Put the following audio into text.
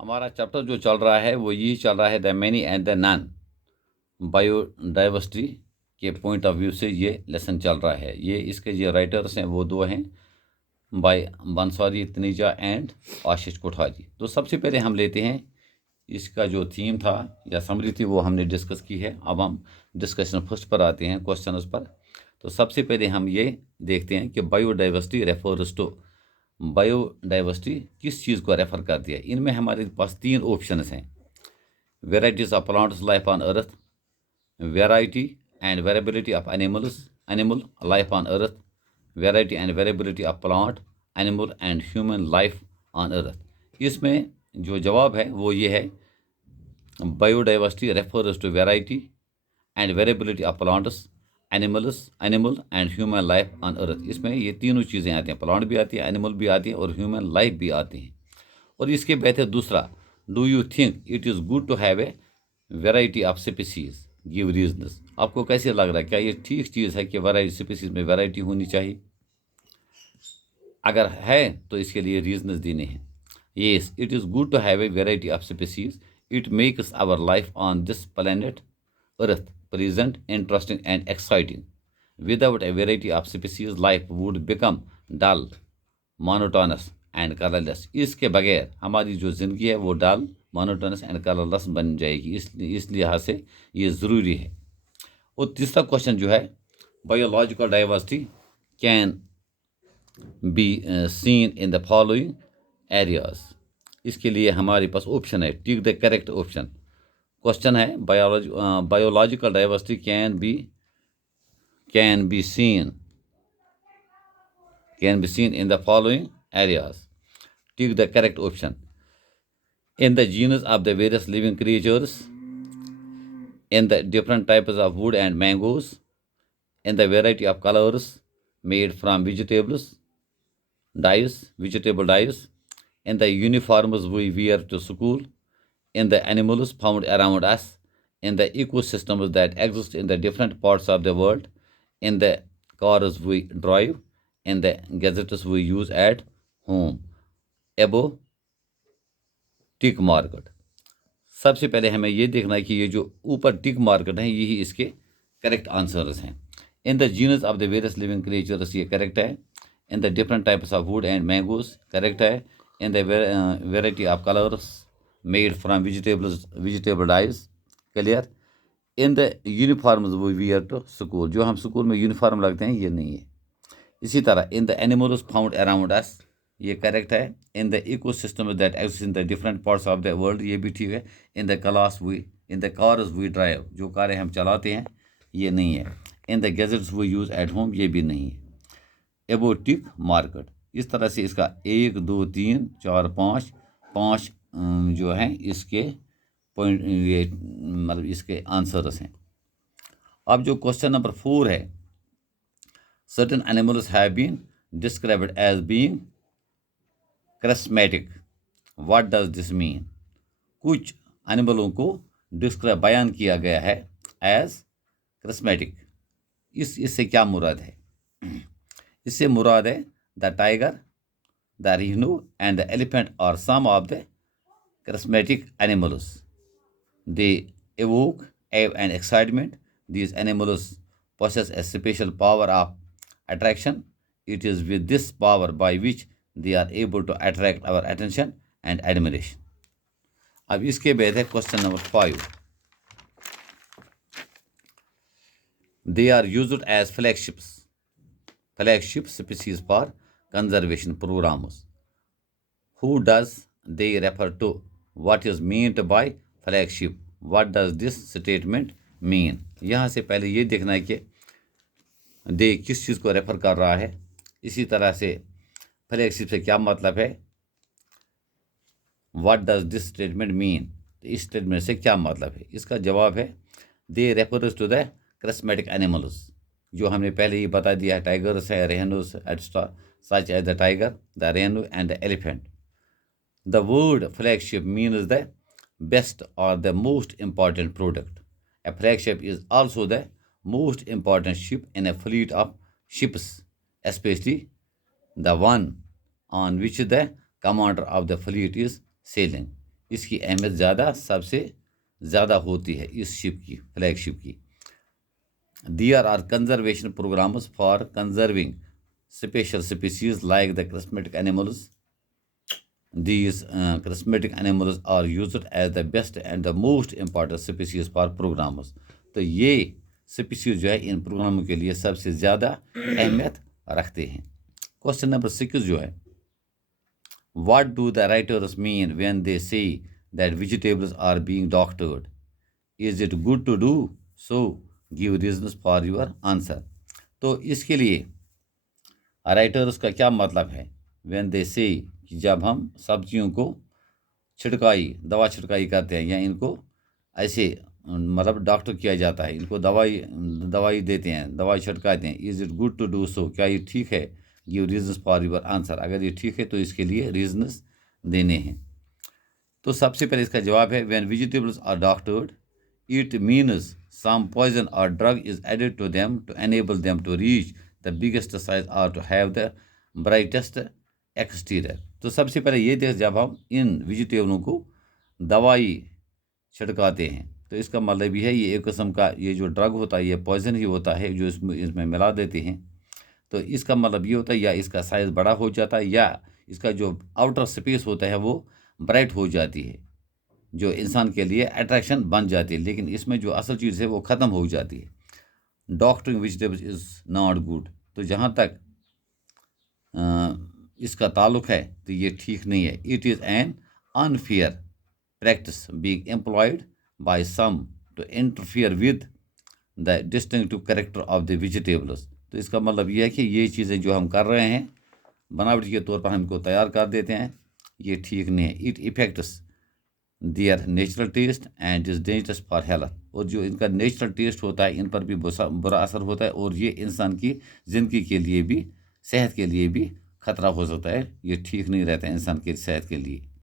हमारा चैप्टर जो चल रहा है वो यही चल रहा है, the many and the none, biodiversity के पॉइंट ऑफ व्यू से ये लेसन चल रहा है। ये इसके जो राइटर्स हैं वो दो हैं, बाय बंसारी तनीजा एंड आशीष कोठारी। तो सबसे पहले हम लेते हैं इसका जो थीम था या समरी थी वो हमने डिस्कस की है। अब हम डिस्कशन फर्स्ट पर आते हैं, क्वेश्चन पर। तो सबसे पहले हम ये देखते हैं कि बायोडाइवर्सिटी रेफर्स टू, बायोडाइवर्सिटी किस चीज़ को रेफर करती है। इनमें हमारे पास तीन ऑप्शन हैं, varieties of plants life on earth, variety and variability of animal life on earth, variety and variability of plant animal and human life on earth. इसमें जो जवाब है वो ये है, biodiversity refers to variety and variability of plants animal and human life on earth. इसमें ये तीनों चीज़ें आती हैं, प्लांट भी आती है, एनिमल भी आती है और ह्यूमन लाइफ भी आती है। और इसके बेहतर दूसरा, do you think it is good to have a variety of species, give reasons. आपको कैसे लग रहा है, क्या ये ठीक चीज़ है कि वैरायटी स्पीसीज में वैरायटी होनी चाहिए? अगर है तो इसके लिए रीजनस देने हैं। Yes, it is good to have a variety of species, it makes our life on this planet earth present, interesting and exciting. Without a variety of species, life would become dull, monotonous and colorless. इसके बगैर हमारी जो ज़िंदगी है वो डल, monotonous and colourless बन जाएगी। इस लिहाज से ये ज़रूरी है। और तीसरा क्वेश्चन जो है, biological diversity can be seen in the following areas. इसके लिए हमारे पास ऑप्शन है, tick the correct option. Question है, biological diversity can be seen in the following areas. Take the correct option. In the genus of the various living creatures, in the different types of wood and mangoes, in the variety of colors made from vegetable dyes, in the uniforms we wear to school, in the animals found around us, in the ecosystems that exist in the different parts of the world, in the cars we drive, in the gadgets we use at home. Above tick market. सबसे पहले हमें ये देखना है कि ये जो ऊपर टिक मार्केट है यही इसके करेक्ट आंसर्स हैं। In the genes of the various living creatures, ये करेक्ट है। In the different types of wood and mangoes, correct है। In the variety of colours made from vegetable dyes, clear. In the uniforms we wear to school, जो हम school में uniform लगते हैं ये नहीं है। इसी तरह in the animals found around us, ये करेक्ट है। In the ecosystem that exist in the different parts of the world, ये भी ठीक है। In the cars we drive, जो कारें हम चलाते हैं ये नहीं है। In the gadgets we use at home, ये भी नहीं है। एबो टिक मार्केट। इस तरह से इसका 1 2 3 4 5 जो हैं इसके पॉइंट, ये मतलब इसके आंसर्स हैं। अब जो क्वेश्चन नंबर 4 है, certain animals have been described as being charismatic, what does this mean. कुछ एनिमलों को डिस्क्राइब बयान किया गया है एज क्रिस्मेटिक। इससे क्या मुराद है? इससे मुराद है the tiger, the rhino and the elephant are some of the charismatic animals. They evoke awe and excitement. These animals possess a special power of attraction. It is with this power by which they are able to attract our attention and admiration. अब इसके बाद है question number 5. They are used as flagship species for conservation programs. Who does they refer to? What is meant by flagship? What does this statement mean? यहाँ से पहले ये देखना है कि दे किस चीज़ को रेफर कर रहा है। इसी तरह से फ्लैगशिप से क्या मतलब है, what does this statement mean, इस स्टेटमेंट से क्या मतलब है। इसका जवाब है they refers to the charismatic animals, जो हमने पहले ही बता दिया है, टाइगर्स है, rhinos et cetera, such as the tiger, the rhino and the elephant. The word flagship means the best or the most important product. A flagship is also the most important ship in a fleet of ships, especially the one on which the commander of the fleet is sailing. इसकी अहमियत ज़्यादा सबसे ज़्यादा होती है इस ship की, flagship की। There are conservation programs for conserving special species like the charismatic animals. These charismatic animals are used as the best and the most important species for programs. तो ये स्पीसीज जो है इन प्रोग्रामों के लिए सबसे ज़्यादा अहमियत रखते हैं। क्वेश्चन नंबर 6 जो है, What do the writers mean when they say that vegetables are being doctored? Is it good to do so? Give reasons for your answer. तो इसके लिए राइटर्स का क्या मतलब है व्हेन दे से, कि जब हम सब्जियों को दवा छिड़काई करते हैं या इनको ऐसे मतलब डॉक्टर किया जाता है, इनको दवाई देते हैं, दवाई छिड़काते हैं। Is it good to do so? क्या ये ठीक है? Give reasons for your answer. अगर ये ठीक है तो इसके लिए रीजंस देने हैं। तो सबसे पहले इसका जवाब है when vegetables are doctored it means some poison or drug is added to them to enable them to reach the biggest size or to have the brightest exterior. तो सबसे पहले ये देख, जब हम इन वेजिटेबलों को दवाई छिड़काते हैं तो इसका मतलब ये है ये एक किस्म का ये जो ड्रग होता है ये पॉइजन ही होता है जो इसमें मिला देते हैं। तो इसका मतलब ये होता है या इसका साइज़ बड़ा हो जाता है या इसका जो आउटर स्पेस होता है वो ब्राइट हो जाती है, जो इंसान के लिए अट्रैक्शन बन जाती है, लेकिन इसमें जो असल चीज़ है वो ख़त्म हो जाती है। Doctoring vegetables is not good. तो जहाँ तक इसका ताल्लुक है तो ये ठीक नहीं है। It is an unfair practice being employed by some to interfere with the distinctive character of the vegetables. तो इसका मतलब ये है कि ये चीज़ें जो हम कर रहे हैं बनावटी के तौर पर हम इनको तैयार कर देते हैं, ये ठीक नहीं है। It effects there natural taste and is dangerous for health. और जो इनका नेचुरल टेस्ट होता है इन पर भी बुरा असर होता है और ये इंसान की ज़िंदगी के लिए भी, सेहत के लिए भी खतरा हो सकता है। ये ठीक नहीं रहता है इंसान की सेहत के लिए।